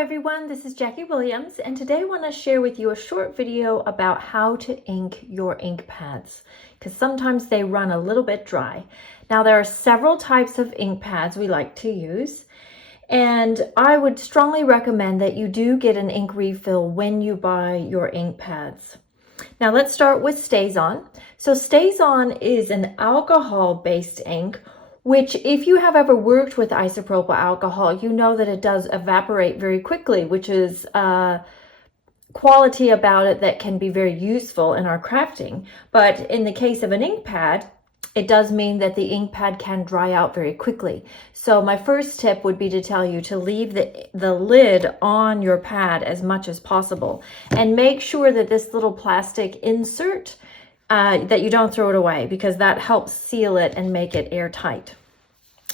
everyone, this is Jackie Williams, and today I want to share with you a short video about how to ink your ink pads, because sometimes they run a little bit dry. Now there are several types of ink pads we like to use, and I would strongly recommend that you do get an ink refill when you buy your ink pads. Now let's start with Staz-On. So Staz-On is an alcohol-based ink, which if you have ever worked with isopropyl alcohol, you know that it does evaporate very quickly, which is a quality about it that can be very useful in our crafting. But in the case of an ink pad, it does mean that the ink pad can dry out very quickly. So my first tip would be to tell you to leave the lid on your pad as much as possible, and make sure that this little plastic insert that you don't throw it away, because that helps seal it and make it airtight.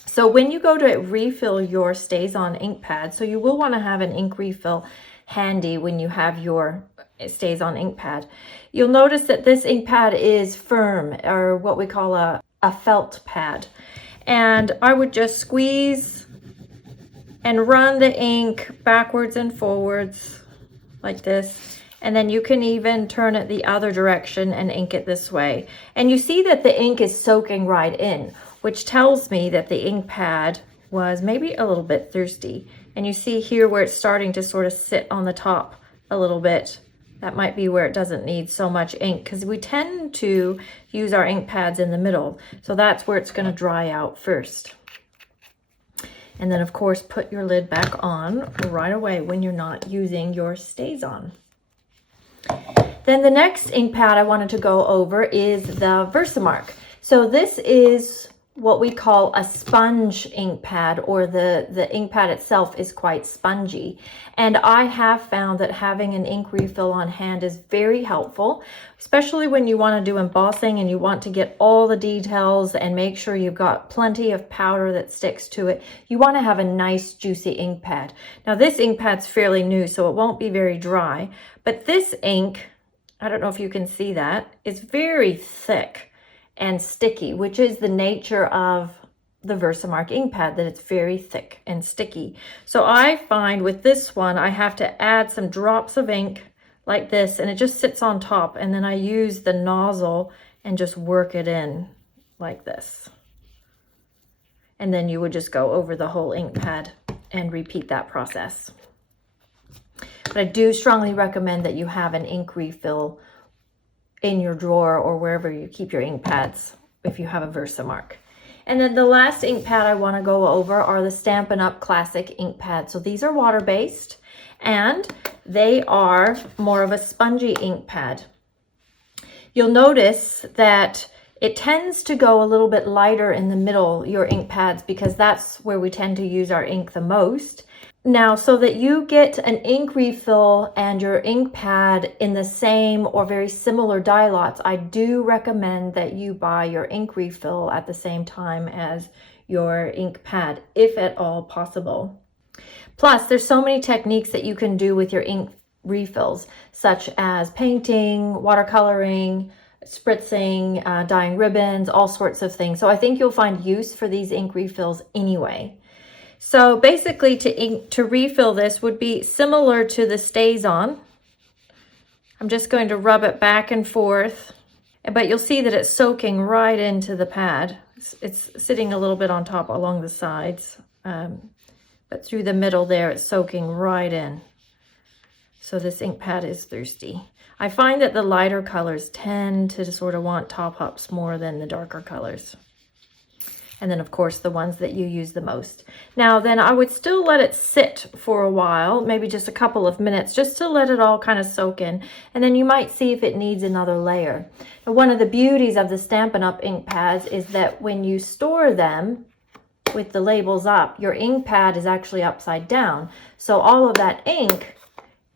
So when you go to refill your Staz-On ink pad, so you will want to have an ink refill handy when you have your Staz-On ink pad. You'll notice that this ink pad is firm, or what we call a felt pad. And I would just squeeze and run the ink backwards and forwards like this. And then you can even turn it the other direction and ink it this way. And you see that the ink is soaking right in, which tells me that the ink pad was maybe a little bit thirsty. And you see here where it's starting to sort of sit on the top a little bit. That might be where it doesn't need so much ink, because we tend to use our ink pads in the middle. So that's where it's going to dry out first. And then of course put your lid back on right away when you're not using your Staz-On. Then the next ink pad I wanted to go over is the Versamark. So this is what we call a sponge ink pad, or the ink pad itself is quite spongy. And I have found that having an ink refill on hand is very helpful, especially when you want to do embossing and you want to get all the details and make sure you've got plenty of powder that sticks to it. You want to have a nice juicy ink pad. Now this ink pad's fairly new, so it won't be very dry, but this ink, I don't know if you can see that, is very thick and sticky, which is the nature of the Versamark ink pad, that it's very thick and sticky. So I find with this one, I have to add some drops of ink like this, and it just sits on top, and then I use the nozzle and just work it in like this. And then you would just go over the whole ink pad and repeat that process. But I do strongly recommend that you have an ink refill in your drawer or wherever you keep your ink pads if you have a Versamark. And then the last ink pad I want to go over are the Stampin Up classic ink pads. So these are water-based, and they are more of a spongy ink pad. You'll notice that it tends to go a little bit lighter in the middle, your ink pads, because that's where we tend to use our ink the most. Now, so that you get an ink refill and your ink pad in the same or very similar dye lots, I do recommend that you buy your ink refill at the same time as your ink pad, if at all possible. Plus, there's so many techniques that you can do with your ink refills, such as painting, watercoloring, spritzing, dyeing ribbons, all sorts of things. So I think you'll find use for these ink refills anyway. So basically to refill this would be similar to the Staz-On. I'm just going to rub it back and forth, but you'll see that it's soaking right into the pad. It's sitting a little bit on top along the sides, but through the middle there it's soaking right in. So this ink pad is thirsty. I find that the lighter colors tend to sort of want top ups more than the darker colors. And then of course the ones that you use the most. Now then I would still let it sit for a while, maybe just a couple of minutes, just to let it all kind of soak in. And then you might see if it needs another layer. Now, one of the beauties of the Stampin' Up ink pads is that when you store them with the labels up, your ink pad is actually upside down. So all of that ink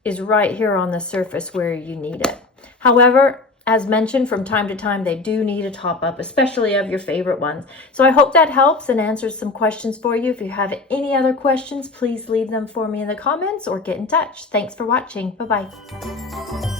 is right here on the surface where you need it. However, as mentioned, from time to time, they do need a top up, especially of your favorite ones. So I hope that helps and answers some questions for you. If you have any other questions, please leave them for me in the comments or get in touch. Thanks for watching. Bye-bye.